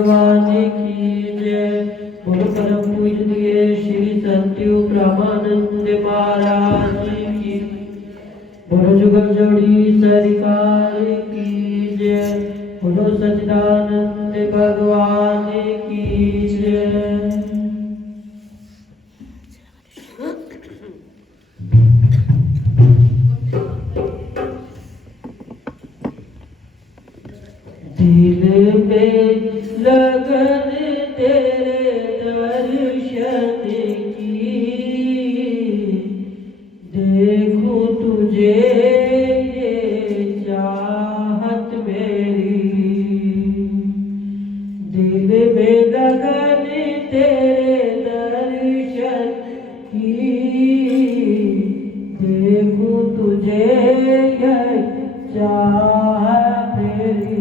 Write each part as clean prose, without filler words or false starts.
वाणी की जय। बोलो परम पूजनीय श्री सत्यु ब्रह्मानंद महाराज की। बोलो जुगल जोड़ी सरकार की जय। बोलो सच्चिदानंद भगवान की जय। दिल में लगन तेरे दर्शन की, देखूं तुझे ये चाहत मेरी। दिल में लगन तेरे दर्शन की, देखूं तुझे ये चाहत मेरी।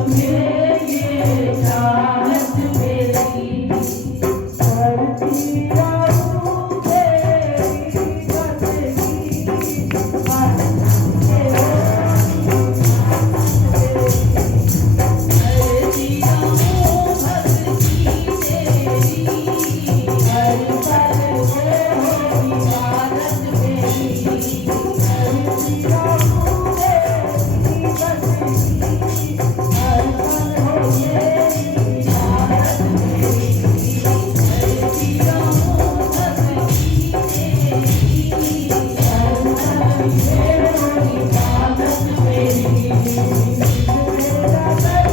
तुम्हें ये चाहत मेरी करती रहूं तेरी बंदगी करती रहूं भक्ति तेरी हर पल हो इबादत मेरी करती रहूं तेरी बंदगी हर पल हो ये इबादत मेरी करती रहूं भक्ति तेरी हर पल हो इबादत मेरी मेरा दर्द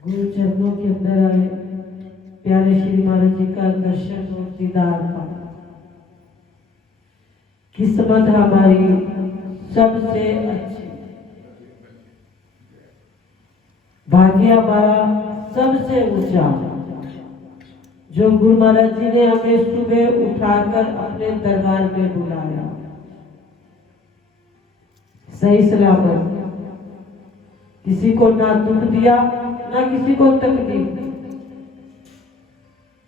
गुरु चरणों के अंदर आए, प्यारे श्री महाराज जी का दर्शन और दीदार पाया। किस्मत हमारी सबसे अच्छी, भाग्य हमारा सबसे ऊंचा, जो गुरु महाराज जी ने हमें सुबह उठाकर अपने दरबार में बुलाया, सही सलामत, किसी को ना दुख दिया ना किसी को तकलीफ।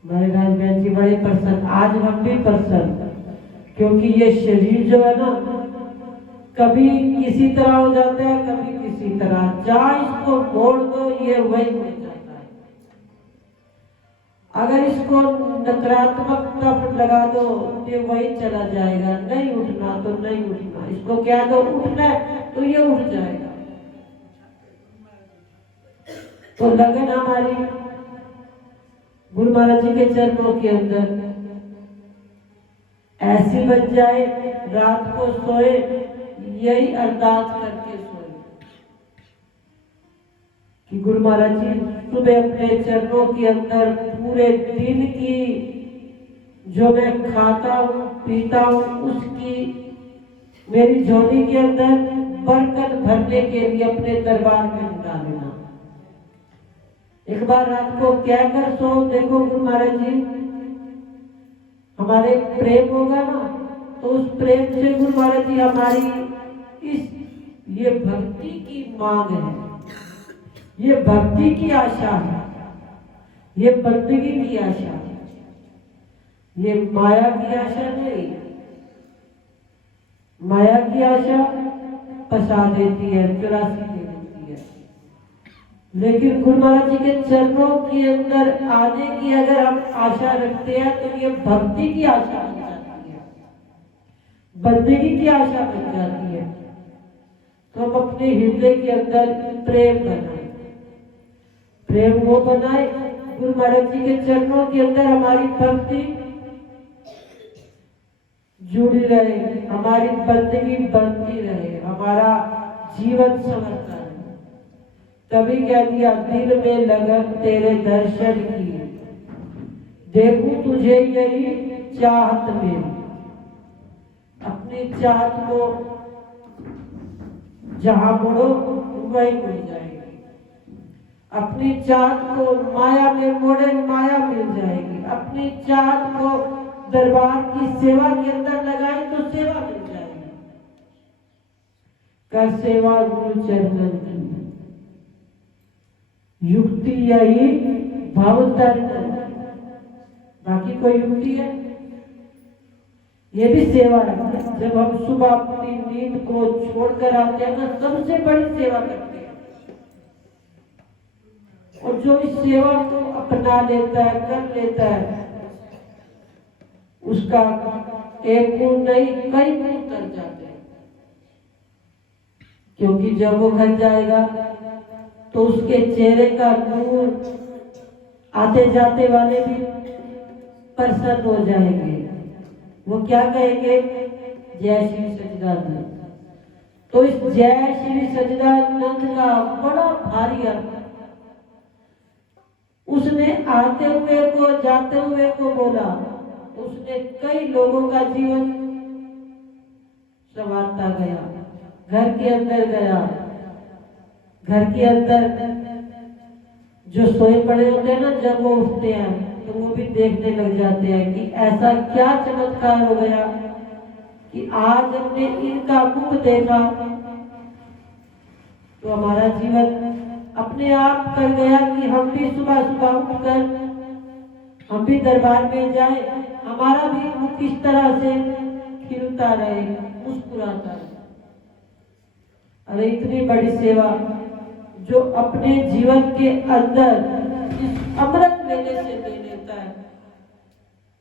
हमारे राज बहन जी बड़े प्रसन्न, आज हम भी प्रसन्न, क्योंकि ये शरीर जो है ना कभी किसी तरह हो जाता है, कभी किसी तरह, जहाँ इसको मोड़ दो ये वही हो जाता है। अगर इसको नकारात्मक तरफ लगा दो ये वही चला जाएगा, नहीं उठना तो नहीं उठना, इसको कह दो उठना है तो ये उठ जाएगा। तो लगन हमारी गुरु महाराज जी के चरणों के अंदर ऐसी बच जाए, रात को सोए यही अरदास करके सोए कि गुरु महाराज जी सुबह अपने चरणों के अंदर पूरे दिन की जो मैं खाता हूँ पीता हूँ उसकी मेरी झोली के अंदर बरकत भरने के लिए अपने दरबार में बुला लेना। एक बार रात को क्या कर सो, देखो गुरु महाराज जी हमारे प्रेम होगा ना तो उस प्रेम से गुरु महाराज जी हमारी ये भक्ति की मांग है, ये भक्ति की आशा है, ये बंदगी की आशा है, ये माया की आशा नहीं। माया की आशा फंसा देती है, चुरासी दे देती है, लेकिन गुरु महाराज जी के चरणों के अंदर आने की अगर हम आशा रखते हैं तो ये भक्ति की आशा बन जाती है, बंदगी की आशा बन जाती है। तो हम अपने हृदय के अंदर प्रेम बनाए, प्रेम वो बनाए गुरु महाराज जी के चरणों के अंदर हमारी भक्ति जुड़ी रहे, हमारी बंदगी बनती रहे, हमारा जीवन संवरता रहे। तभी कह दिया दिल में लगन तेरे दर्शन की, देखूं तुझे यही चाहत मेरी। अपनी चाहत को जहां मुड़ो वही मुड़ जाएगी, अपनी चाहत को माया में मोड़े माया मिल जाएगी, अपनी चाहत को दरबार की सेवा के अंदर लगाए तो सेवा मिल जाएगी। कर सेवा गुरु चरणन की, युक्ति यही भाव दर्शन, बाकी कोई युक्ति है? ये भी सेवा है। जब हम सुबह अपनी नींद को छोड़कर आते हैं ना, सबसे बड़ी सेवा करते हैं, और जो इस सेवा को अपना लेता है, कर लेता है, उसका एक गुण नहीं कई गुण कर जाते हैं। क्योंकि जब वो घर जाएगा तो उसके चेहरे का नूर आते जाते वाले भी प्रसन्न हो जाएंगे। वो क्या कहेंगे? जय श्री सच्चिदानंद। तो इस जय श्री सच्चिदानंद का बड़ा भारी अर्थ उसने आते हुए को जाते हुए को बोला। उसने कई लोगों का जीवन संवारता गया, घर के अंदर गया। घर के अंदर जो सोए पड़े होते हैं ना, जब वो उठते हैं तो वो भी देखने लग जाते हैं कि ऐसा क्या चमत्कार हो गया कि आज हमने इनका मुख देखा तो हमारा जीवन अपने आप कर गया कि हम भी सुबह सुबह उठकर हम भी दरबार में जाए, हमारा भी मुख इस तरह से खिलता रहे, मुस्कुराता रहे। अरे इतनी बड़ी सेवा जो अपने जीवन के अंदर इस अमृत वेले से दे देता है,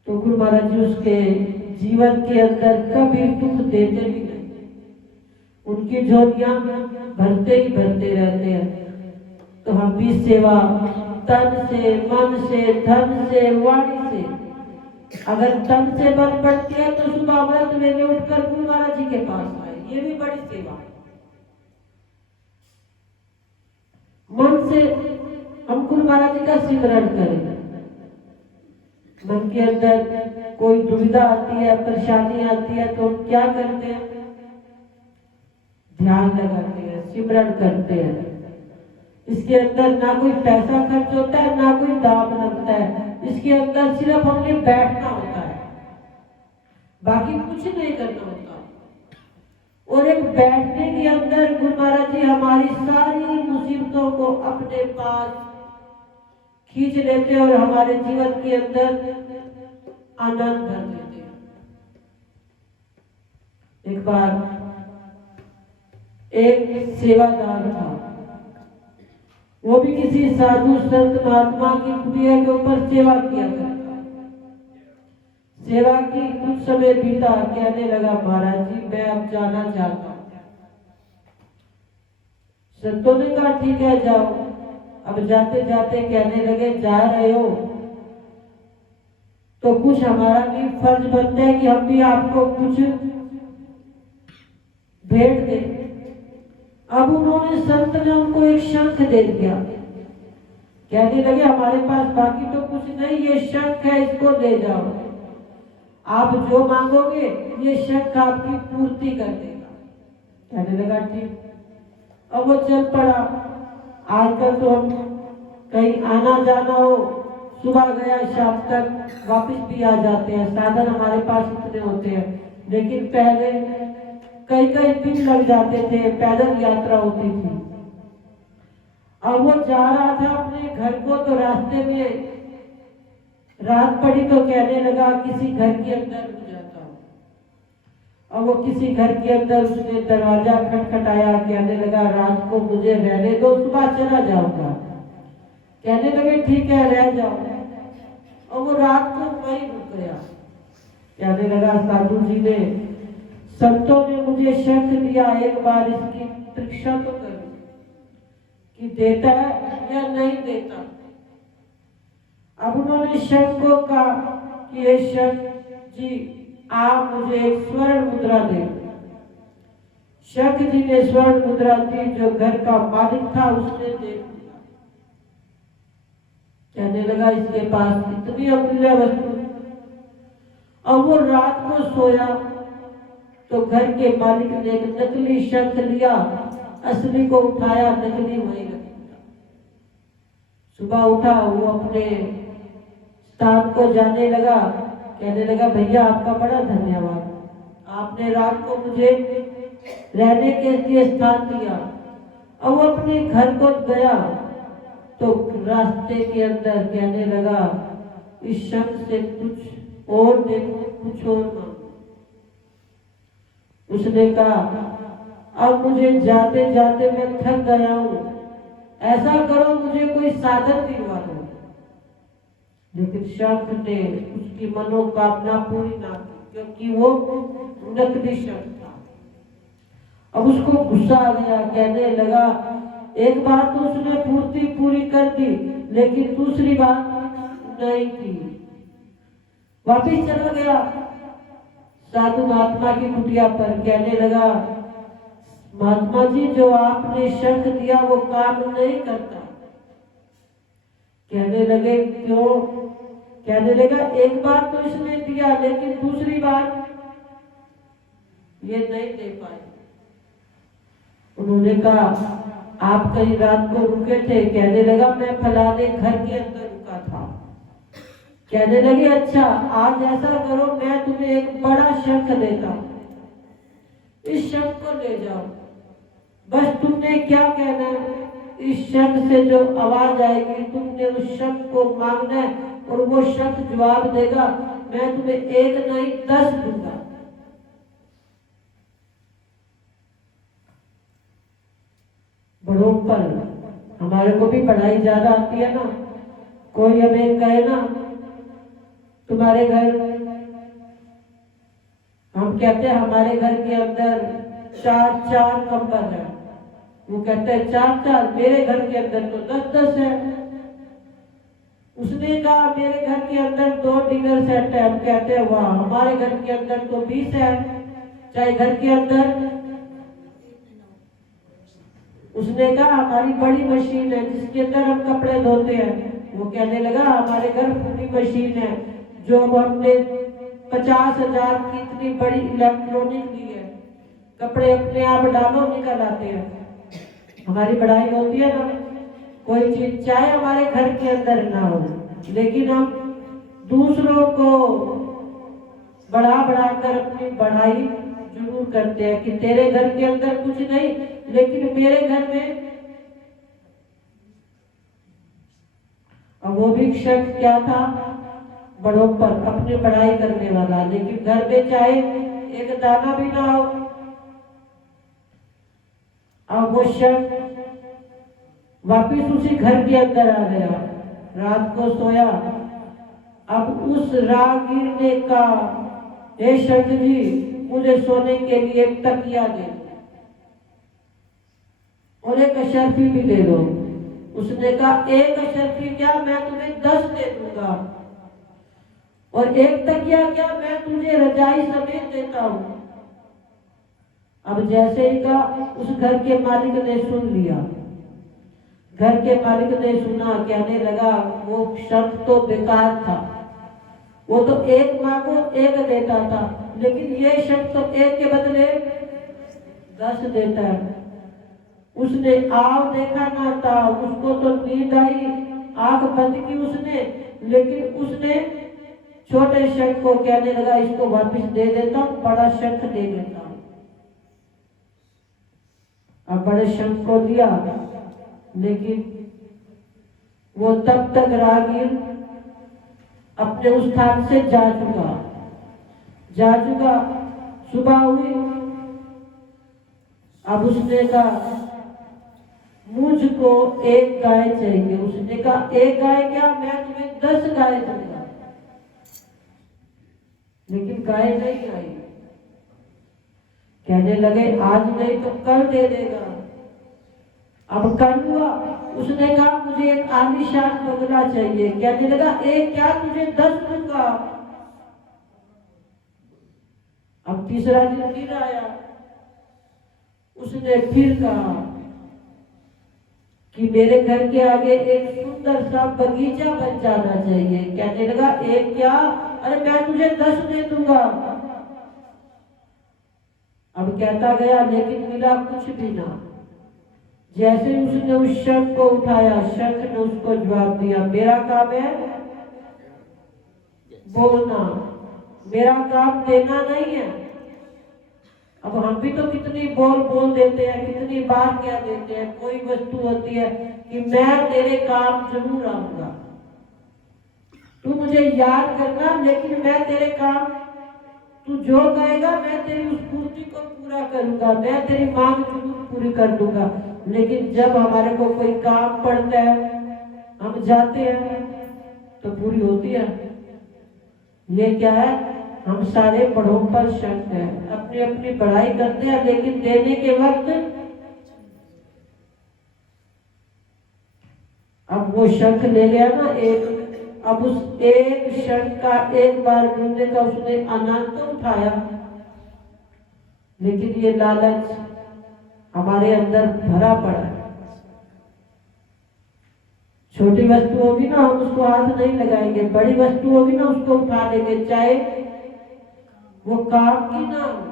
तो गुरु महाराज जी उसके जीवन के अंदर कभी दुख देते भी नहीं, उनकी झोलियां भरते ही भरते रहते हैं। तो हम भी सेवा तन से, मन से, धन से, वाणी से, अगर तन से बन पड़ती है तो सुबह अमृत वेले उठकर गुरु महाराज जी के पास आए, ये भी बड़ी सेवा है। मन से हम गुरु महाराज जी का सिमरन करें। मन के अंदर कोई दुविधा आती है, परेशानी आती है तो हम क्या करते हैं? ध्यान लगाते हैं, सिमरन करते हैं। इसके अंदर ना कोई पैसा खर्च होता है, ना कोई दाम लगता है। इसके अंदर सिर्फ हमने बैठना होता है, बाकी कुछ नहीं करना होता। और एक बैठने के अंदर गुरु महाराज जी हमारी सारी मुसीबतों को अपने पास खींच लेते और हमारे जीवन के अंदर आनंद भर देते। एक बार एक सेवादार था, वो भी किसी साधु संत महात्मा की कुटिया के ऊपर सेवा किया करता। सेवा की कुछ समय बीता, कहने लगा महाराज जी मैं अब जाना चाहता हूँ। संतों ने कहा ठीक है जाओ। अब जाते जाते कहने लगे जा रहे हो तो कुछ हमारा भी फर्ज बनता है कि हम भी आपको कुछ भेंट दें। अब उन्होंने संत ने उनको एक शंख दे दिया, कहने लगे हमारे पास बाकी तो कुछ नहीं, ये शंख है, इसको ले जाओ, आप जो मांगोगे ये शंख आपकी पूर्ति कर देगा। कहने लगा ठीक। अब वो चल पड़ा। आजकल तो हम कहीं आना जाना हो, सुबह गया शाम तक वापस भी आ जाते हैं, साधन हमारे पास इतने होते हैं। लेकिन पहले कई कई दिन लग जाते थे, पैदल यात्रा होती थी। अब वो जा रहा था अपने घर को, तो रास्ते में रात पड़ी तो कहने लगा किसी घर के अंदर रुक जाता हूँ। अब वो किसी घर के अंदर उसने दरवाजा खटखटाया, कहने लगा रात को मुझे रहने दो, सुबह चला जाऊंगा। कहने लगे ठीक है रह जाओ। और वो रात को वहीं रुक गया। कहने लगा साधु जी ने, संतों ने मुझे शंख दिया, एक बार इसकी परीक्षा तो करो कि देता है या नहीं देता। अब उन्होंने शंख को कहा कि ये शंख जी आप मुझे एक स्वर्ण मुद्रा दे। शंख जी ने स्वर्ण मुद्रा दी, जो घर का मालिक था उसने दे दिया। कहने लगा इसके पास इतनी अमूल्य वस्तु। अब वो रात को सोया तो घर के मालिक ने एक नकली शंख लिया, असली को उठाया, नकली वहीं रख दिया। सुबह उठा वो अपने स्थान को जाने लगा, कहने लगा भैया आपका बड़ा धन्यवाद, आपने रात को मुझे रहने के लिए स्थान दिया। अब वो अपने घर को गया तो रास्ते के अंदर कहने लगा इस शंख से कुछ और देखो, कुछ और मांगो। उसने कहा अब मुझे जाते जाते मैं थक गया हूं, ऐसा करो मुझे कोई साधन दिलवा दो। लेकिन शंख ने उसकी मनोकामना पूरी ना की, क्योंकि वो नकली शंख था। अब उसको गुस्सा आ गया, कहने लगा एक बार तो उसने पूर्ति पूरी कर दी, लेकिन दूसरी बार नहीं की। वापिस चला गया साधु महात्मा की कुटिया पर, कहने लगा महात्मा जी जो आपने शंख दिया वो काम नहीं करता। कहने लगे क्यों? कहने लगा एक बार तो इसने दिया लेकिन दूसरी बार ये नहीं दे पाए। उन्होंने कहा आप कहीं रात को रुके थे? कहने लगा मैं फलाने घर के अंदर रुका था। कहने लगे अच्छा आज ऐसा करो मैं तुम्हें एक बड़ा शंख देता हूं, इस शंख को ले जाओ, बस तुमने क्या कहना है, इस शंख से जो आवाज आएगी तुमने उस शंख को मांगना है और वो शंख जवाब देगा, मैं तुम्हें एक नहीं 10 दूंगा। बड़ों पर हमारे को भी पढ़ाई ज्यादा आती है ना, कोई हमें कहे ना तुम्हारे घर, हम कहते हैं हमारे घर के अंदर 4 कंबल है, वो कहते हैं 4, मेरे घर के अंदर तो 10 है। उसने कहा मेरे घर के अंदर 2 डिनर सेट है, हम कहते हैं वाह हमारे घर के अंदर तो 20 है। चाहे घर के अंदर, उसने कहा हमारी बड़ी मशीन है जिसके अंदर हम कपड़े धोते हैं, वो कहने लगा हमारे घर पूरी मशीन है जो अब हमने 50,000 की इतनी बड़ी इलेक्ट्रॉनिक ली है, कपड़े अपने आप डालो निकल आते हैं। हमारी बढ़ाई होती है ना, कोई चीज चाहे हमारे घर के अंदर ना हो लेकिन हम दूसरों को बढ़ा बढ़ा कर अपनी बढ़ाई जरूर करते हैं कि तेरे घर के अंदर कुछ नहीं लेकिन मेरे घर में। अब वो भी शख्स क्या था? बड़ों पर अपनी बढ़ाई करने वाला, लेकिन घर में चाहे एक दाना भी ना हो। अब वो शख्स वापिस उसी घर के अंदर आ गया, रात को सोया। अब उस राहगीर ने कहा हे शंख जी मुझे सोने के लिए एक तकिया दे और एक अशर्फी भी दे दो। उसने कहा एक अशर्फी क्या, मैं तुम्हें 10 दे दूंगा, और एक तकिया क्या, मैं तुझे रजाई समेत देता हूं। अब जैसे ही कहा उस घर के मालिक ने सुन लिया, घर के मालिक ने सुना, कहने लगा वो शर्त तो बेकार था, वो तो एक मांगो एक देता था, लेकिन ये शर्त तो एक के बदले 10 देता है। उसने आव देखा ना था, उसको तो नींद आई, आंख बंद की उसने, लेकिन उसने छोटे शंख को कहने लगा इसको वापस दे देता हूं, बड़ा शंख दे देता हूं। अब बड़े शंख को दिया, लेकिन वो तब तक राहगीर अपने उस स्थान से जा चुका। सुबह हुई, अब उसने कहा मुझको एक गाय चाहिए। उसने कहा एक गाय क्या, मैं तुम्हें 10 गाय दूंगा, लेकिन गाय नहीं आई। कहने लगे आज नहीं तो कल दे देगा। अब कल हुआ, उसने कहा मुझे एक आलीशान बंगला चाहिए। कहने लगा एक क्या, तुझे 10 दूंगा। अब तीसरा दिन फिर आया, उसने फिर कहा कि मेरे घर के आगे एक सुंदर सा बगीचा बन जाना चाहिए। कहने लगा एक क्या, अरे मैं तुझे 10 दे दूंगा। अब कहता गया लेकिन मिला कुछ भी ना। जैसे उसने उस शंख को उठाया, शंख ने उसको जवाब दिया मेरा काम है बोलना, मेरा काम देना नहीं है। अब हम भी तो कितनी बोल देते हैं, कितनी बार कह देते हैं, कोई वस्तु होती है कि मैं तेरे काम जरूर आऊंगा, तू मुझे याद करना, लेकिन मैं तेरे काम, तू जो कहेगा मैं तेरी उस पूर्ति को पूरा करूंगा, मैं तेरी मांग जरूर पूरी कर दूंगा। लेकिन जब हमारे को कोई काम पड़ता है, हम जाते हैं तो पूरी होती है। ये क्या है, हम सारे बड़ों पर शक है, अपनी अपनी पढ़ाई करते हैं, लेकिन देने के वक्त अब वो शंख ले गया ना एक, अब उस एक शंख का एक बार ढूंढने का उसने आनंद तो उठाया, लेकिन ये लालच हमारे अंदर भरा पड़ा है। छोटी वस्तु होगी ना हम उसको हाथ नहीं लगाएंगे, बड़ी वस्तु होगी ना उसको उठा लेंगे, चाहे वो काम की ना हो।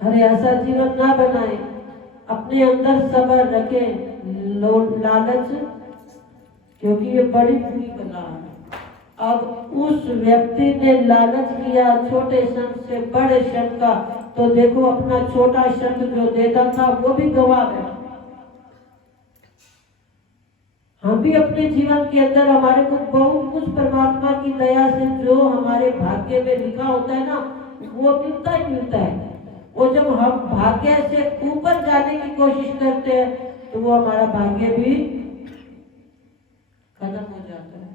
अरे ऐसा जीवन ना बनाए, अपने अंदर सब्र रखें। लालच क्योंकि ये बड़ी बुरी बला है। अब उस व्यक्ति ने लालच किया छोटे क्षण से बड़े क्षण का, तो देखो अपना छोटा क्षण जो देता था वो भी गवा बैठा। हम भी अपने जीवन के अंदर हमारे को बहुत कुछ परमात्मा की दया से जो हमारे भाग्य में लिखा होता है ना वो मिलता ही मिलता है। और जब हम भाग्य से ऊपर जाने की कोशिश करते हैं तो वो हमारा भाग्य भी खत्म हो जाता है,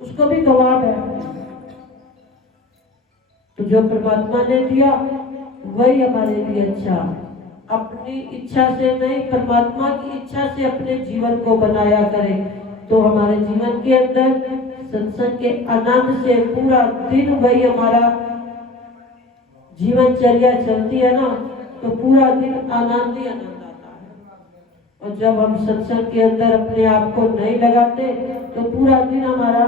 उसको भी गवा बैठते हैं। तो जो परमात्मा ने दिया वही हमारे लिए अच्छा। अपनी इच्छा से नहीं, परमात्मा की इच्छा से अपने जीवन को बनाया करें, तो हमारे जीवन के अंदर सत्संग के आनंद से पूरा दिन वही हमारा जीवनचर्या चलती है ना, तो पूरा दिन आनंद ही आनंद आता है। और जब हम सत्संग के अंदर अपने आप को नहीं लगाते तो पूरा दिन हमारा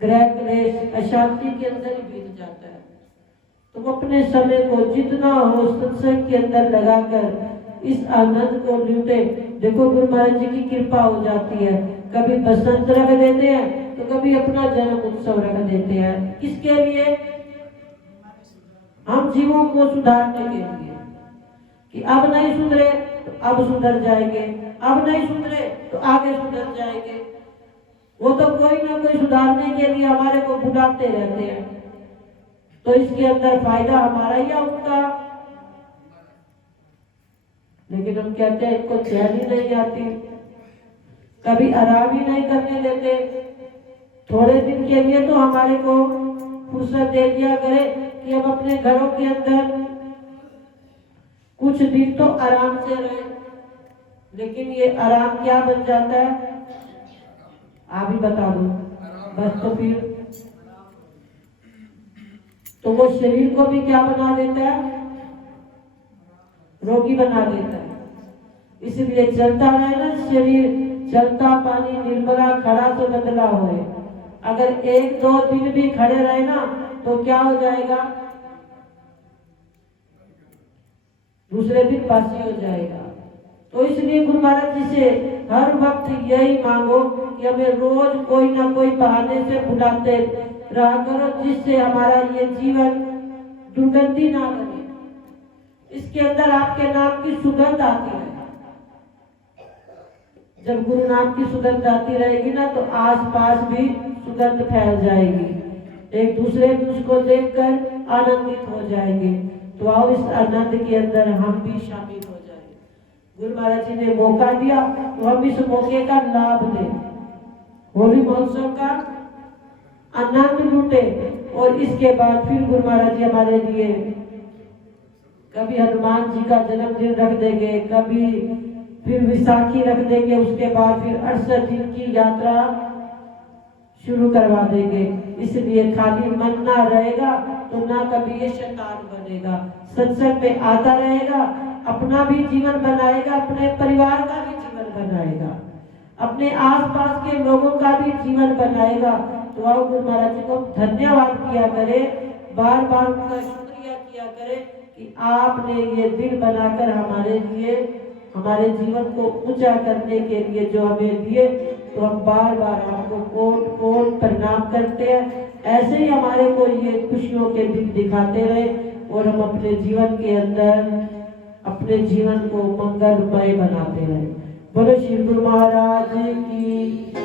ग्रह क्लेश अशांति के अंदर ही बीत जाता है। तो अपने समय को जितना हो सत्संग के अंदर लगाकर इस आनंद को लूटे। देखो गुरु महाराज जी की कृपा हो जाती है, कभी बसंत रख देते हैं तो कभी अपना जन्म उत्सव रख देते हैं। किसके लिए? हम जीवों को सुधारने के लिए, कि अब नहीं सुधरे तो अब सुधर जाएंगे, अब नहीं सुधरे तो आगे सुधर जाएंगे। वो तो कोई ना कोई सुधारने के लिए हमारे को बुलाते रहते हैं, तो इसके अंदर फायदा हमारा या उनका? लेकिन हम कहते हैं इनको चैन ही नहीं आती, कभी आराम ही नहीं करने देते। थोड़े दिन के लिए तो हमारे को फुर्सत दे दिया करे कि हम अपने घरों के अंदर कुछ दिन तो आराम से रहे, लेकिन ये आराम क्या बन जाता है आप ही बता दो। बस तो फिर तो वो शरीर को भी क्या बना देता है? रोगी बना देता है। इसलिए चलता रहे ना शरीर, चलता पानी निर्मला खड़ा तो बदला होए। अगर एक दो दिन भी खड़े रहे ना तो क्या हो जाएगा? दूसरे दिन बासी हो जाएगा। तो इसलिए गुरु महाराज जी से हर वक्त यही मांगो कि हमें रोज कोई ना कोई बहाने से बुलाते रहा करो, जिससे हमारा ये जीवन दुर्गंधी ना बने। इसके अंदर आपके नाम की सुगंध आती है। जब गुरु नाम की सुगंध आती रहेगी ना तो आसपास भी सुगंध फैल जाएगी, एक दूसरे भी उसको देखकर आनंदित हो जाएंगे। तो आओ इस आनंद के अंदर हम भी शामिल हो जाएं। गुरु महाराज जी ने मौका दिया तो हम इस मौके का लाभ लें, होली महोत्सव का आनंद लूटे। और इसके बाद फिर गुरु महाराज जी हमारे लिए कभी हनुमान जी का जन्मदिन रख देंगे, कभी फिर विसाखी रख देंगे, उसके बाद फिर 68 दिन की यात्रा शुरू करवा देंगे। इसलिए खाली मन ना रहेगा तो ना कभी ये शैतान बनेगा। सत्संग में आता रहेगा, अपना भी जीवन बनाएगा, अपने परिवार का भी जीवन बनाएगा, अपने आसपास के लोगों का भी जीवन बनाएगा। तो आओ गुरु महाराज जी को धन्यवाद किया करे, बार बार उनका शुक्रिया किया करे कि आपने ये दिल बनाकर हमारे लिए, हमारे जीवन को ऊंचा करने के लिए जो हमें दिए। तो हम बार बार आपको कोट कोट प्रणाम करते हैं। ऐसे ही हमारे को ये खुशियों के दिन दिखाते रहे और हम अपने जीवन के अंदर अपने जीवन को मंगलमय बनाते रहे। बोलो श्री गुरु महाराज की।